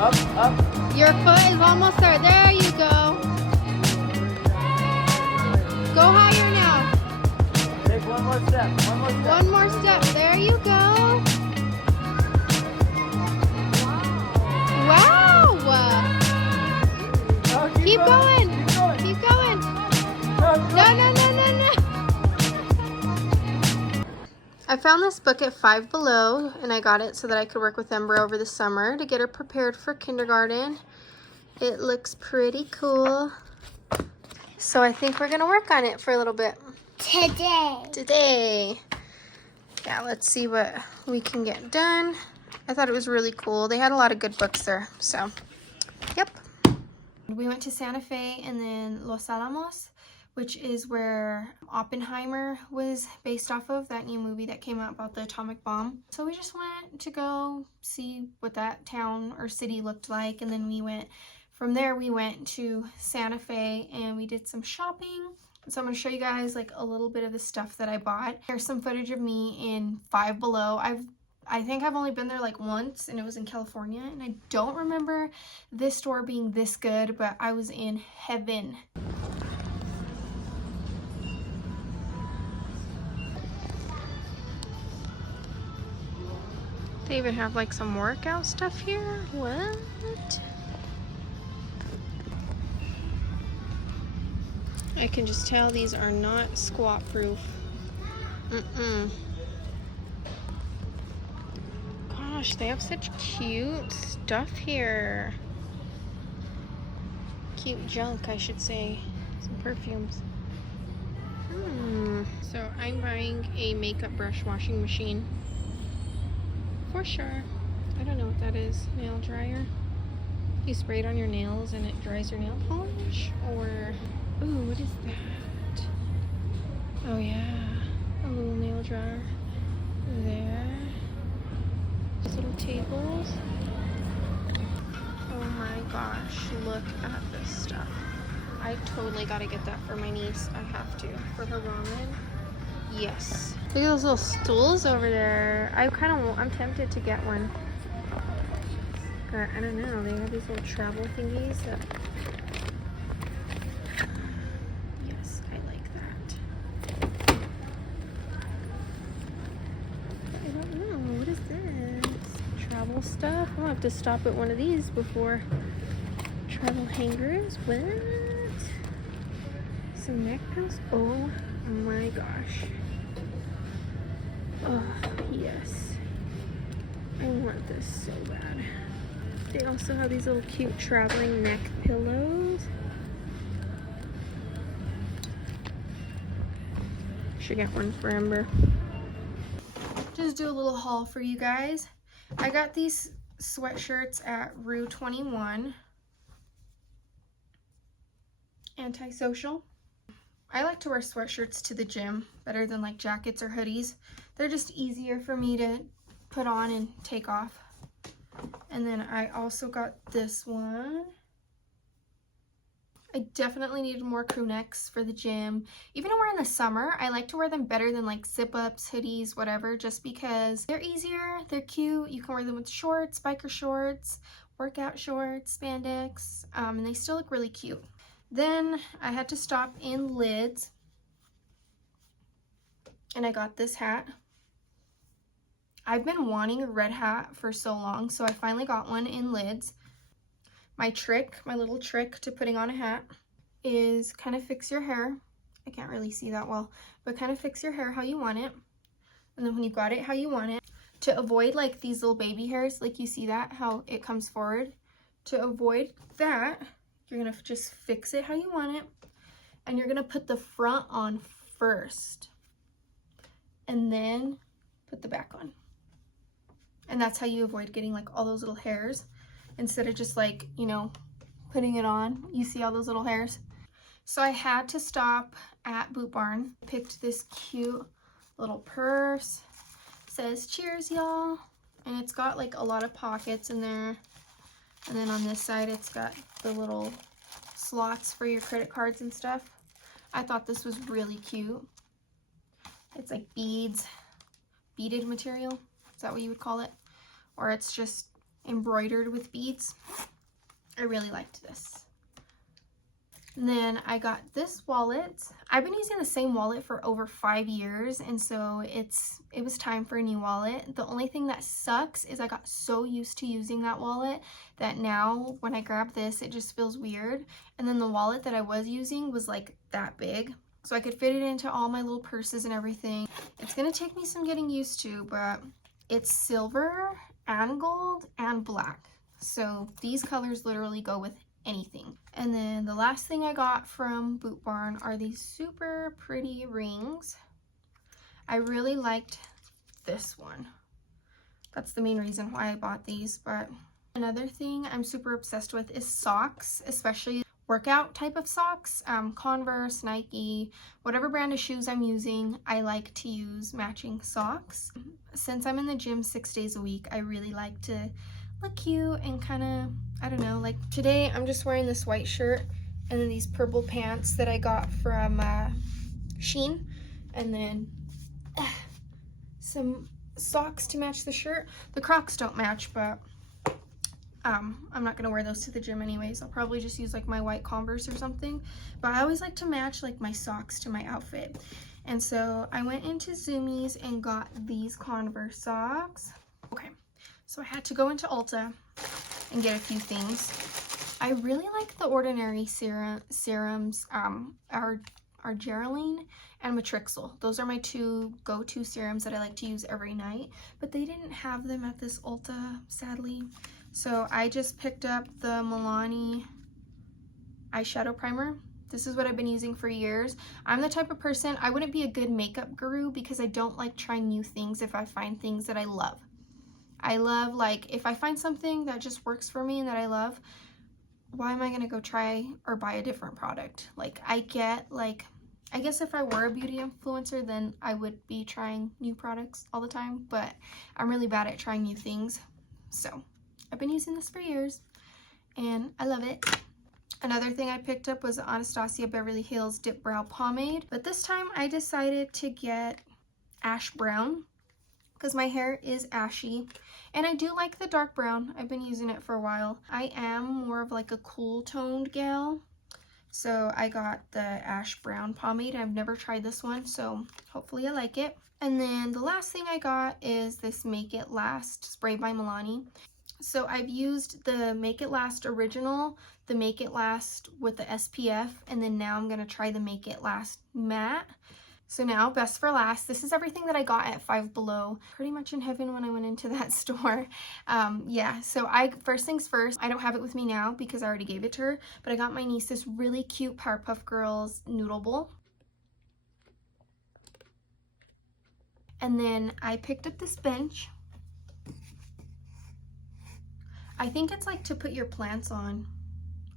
Up, up. Your foot is almost there. There you go. Go higher now. Take one more step. One more step. One more step. There you go. Wow. Oh, Keep going. Keep going. Keep going. No, No. I found this book at Five Below, and I got it so that I could work with Ember over the summer to get her prepared for kindergarten. It looks pretty cool. So I think we're gonna work on it for a little bit. Today. Yeah, let's see what we can get done. I thought it was really cool. They had a lot of good books there, so yep. We went to Santa Fe and then Los Alamos, which is where Oppenheimer was based off of, that new movie that came out about the atomic bomb. So we just went to go see what that town or city looked like, and then from there we went to Santa Fe and we did some shopping. So I'm going to show you guys like a little bit of the stuff that I bought. Here's some footage of me in Five Below. I think I've only been there like once, and it was in California, and I don't remember this store being this good, but I was in heaven. They even have like some workout stuff here. What? I can just tell these are not squat proof. Gosh, they have such cute stuff here. Cute junk, I should say. Some perfumes. So I'm buying a makeup brush washing machine. For sure. I don't know what that is. Nail dryer. You spray it on your nails and it dries your nail polish? Or, ooh, what is that? Oh yeah, a little nail dryer there. These little tables. Oh my gosh, look at this stuff. I totally gotta get that for my niece. I have to. For her ramen. Yes. Look at those little stools over there. I'm tempted to get one. But I don't know. They have these little travel thingies. Yes, I like that. I don't know. What is this? Travel stuff? I'm gonna have to stop at one of these before. Travel hangers. What? Some neck pills. Oh my gosh. Oh, yes. I want this so bad. They also have these little cute traveling neck pillows. Should get one for Ember. Just do a little haul for you guys. I got these sweatshirts at Rue 21. Antisocial. I like to wear sweatshirts to the gym better than like jackets or hoodies. They're just easier for me to put on and take off. And then I also got this one. I definitely needed more crew necks for the gym. Even when we're in the summer, I like to wear them better than like zip-ups, hoodies, whatever, just because they're easier, they're cute. You can wear them with shorts, biker shorts, workout shorts, spandex, and they still look really cute. Then I had to stop in Lids, and I got this hat. I've been wanting a red hat for so long, so I finally got one in Lids. My little trick to putting on a hat is kind of fix your hair. I can't really see that well, but kind of fix your hair how you want it. And then when you got it how you want it, to avoid like these little baby hairs, like you see that, how it comes forward. To avoid that, you're gonna just fix it how you want it, and you're gonna put the front on first, and then put the back on. And that's how you avoid getting like all those little hairs, instead of just like, you know, putting it on. You see all those little hairs? So I had to stop at Boot Barn. Picked this cute little purse. It says cheers y'all, and it's got like a lot of pockets in there. And then on this side, it's got the little slots for your credit cards and stuff. I thought this was really cute. It's like beaded material. Is that what you would call it? Or it's just embroidered with beads. I really liked this. And then I got this wallet. I've been using the same wallet for over 5 years, and so it was time for a new wallet. The only thing that sucks is I got so used to using that wallet that now when I grab this, it just feels weird. And then the wallet that I was using was like that big, so I could fit it into all my little purses and everything. It's gonna take me some getting used to, but it's silver and gold and black. So these colors literally go with anything. And then the last thing I got from Boot Barn are these super pretty rings. I really liked this one. That's the main reason why I bought these. But another thing I'm super obsessed with is socks, especially workout type of socks. Converse, Nike, whatever brand of shoes I'm using, I like to use matching socks. Since I'm in the gym 6 days a week, I really like to look cute and kind of, I don't know, like today I'm just wearing this white shirt and then these purple pants that I got from Shein, and then some socks to match the shirt. The Crocs don't match, but I'm not gonna wear those to the gym anyways. I'll probably just use like my white Converse or something, but I always like to match like my socks to my outfit. And so I went into Zumiez and got these Converse socks. Okay, so I had to go into Ulta and get a few things. I really like the Ordinary serums, Argireline and Matrixyl. Those are my two go-to serums that I like to use every night, but they didn't have them at this Ulta, sadly. So I just picked up the Milani eyeshadow primer. This is what I've been using for years. I'm the type of person, I wouldn't be a good makeup guru because I don't like trying new things if I find things that I love. I love, like, if I find something that just works for me and that I love, why am I gonna go try or buy a different product? Like, I guess if I were a beauty influencer, then I would be trying new products all the time, but I'm really bad at trying new things. So I've been using this for years and I love it. Another thing I picked up was the Anastasia Beverly Hills Dip Brow Pomade, but this time I decided to get ash brown because my hair is ashy and I do like the dark brown. I've been using it for a while. I am more of like a cool toned gal, so I got the ash brown pomade. I've never tried this one, so hopefully I like it. And then the last thing I got is this Make It Last spray by Milani. So I've used the Make It Last original, the Make It Last with the SPF, and then now I'm going to try the Make It Last matte. So now, best for last, this is everything that I got at Five Below. Pretty much in heaven when I went into that store. Yeah, so first things first, I don't have it with me now because I already gave it to her, but I got my niece this really cute Powerpuff Girls noodle bowl. And then I picked up this bench. I think it's like to put your plants on.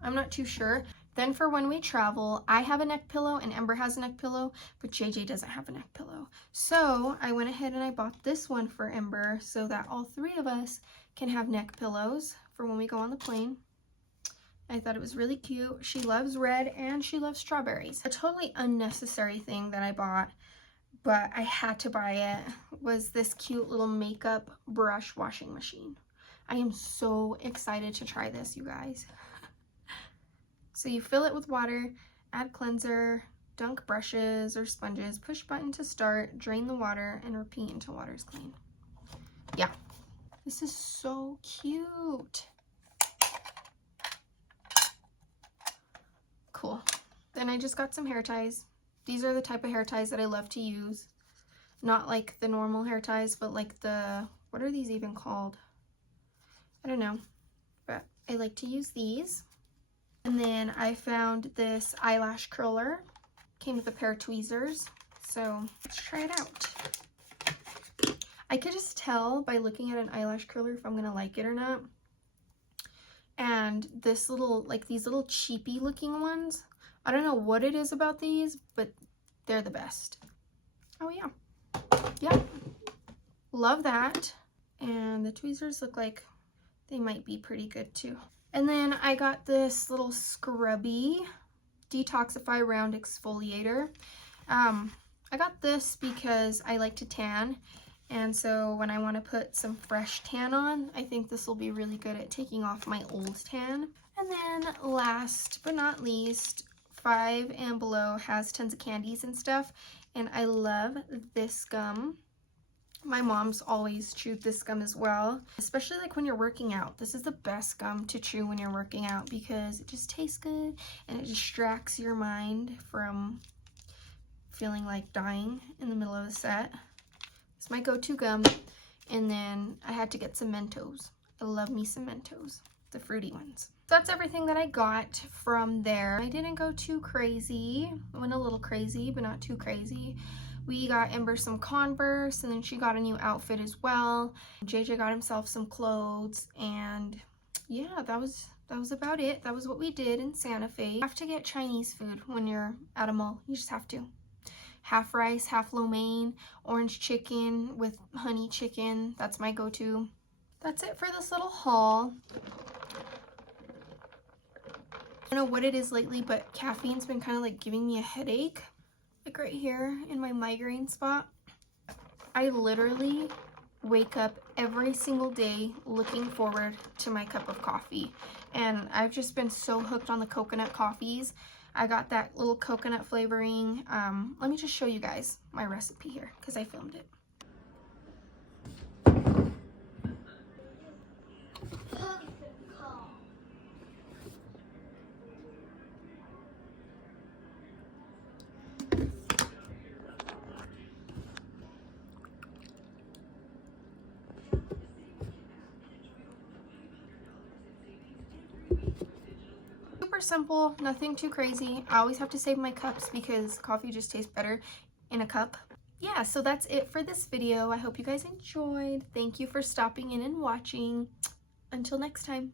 I'm not too sure. Then for when we travel, I have a neck pillow and Ember has a neck pillow, but JJ doesn't have a neck pillow. So I went ahead and I bought this one for Ember so that all three of us can have neck pillows for when we go on the plane. I thought it was really cute. She loves red and she loves strawberries. A totally unnecessary thing that I bought, but I had to buy it, was this cute little makeup brush washing machine. I am so excited to try this, you guys. So you fill it with water, add cleanser, dunk brushes or sponges, push button to start, drain the water, and repeat until water is clean. Yeah, this is so cute. Cool. Then I just got some hair ties. These are the type of hair ties that I love to use. Not like the normal hair ties, but like the, what are these even called? I don't know, but I like to use these. And then I found this eyelash curler. Came with a pair of tweezers, so let's try it out. I could just tell by looking at an eyelash curler if I'm gonna like it or not. And this little, like these little cheapy looking ones, I don't know what it is about these, but they're the best. Oh yeah, yep, love that. And the tweezers look like they might be pretty good too. And then I got this little scrubby Detoxify Round Exfoliator. I got this because I like to tan, And so when I want to put some fresh tan on, I think this will be really good at taking off my old tan. And then last but not least, Five and Below has tons of candies and stuff, and I love this gum. My mom's always chewed this gum as well, especially like when you're working out. This is the best gum to chew when you're working out because it just tastes good and it distracts your mind from feeling like dying in the middle of the set. It's my go-to gum. And then I had to get some Mentos. I love me some Mentos, the fruity ones. So that's everything that I got from there. I didn't go too crazy. I went a little crazy, but not too crazy. We got Ember some Converse, and then she got a new outfit as well. JJ got himself some clothes, and yeah, that was about it. That was what we did in Santa Fe. You have to get Chinese food when you're at a mall. You just have to. Half rice, half lo mein, orange chicken with honey chicken. That's my go-to. That's it for this little haul. I don't know what it is lately, but caffeine's been kind of like giving me a headache. Like right here in my migraine spot. I literally wake up every single day looking forward to my cup of coffee. And I've just been so hooked on the coconut coffees. I got that little coconut flavoring. Let me just show you guys my recipe here because I filmed it. Super simple, nothing too crazy. I always have to save my cups because coffee just tastes better in a cup. Yeah, so that's it for this video. I hope you guys enjoyed. Thank you for stopping in and watching. Until next time.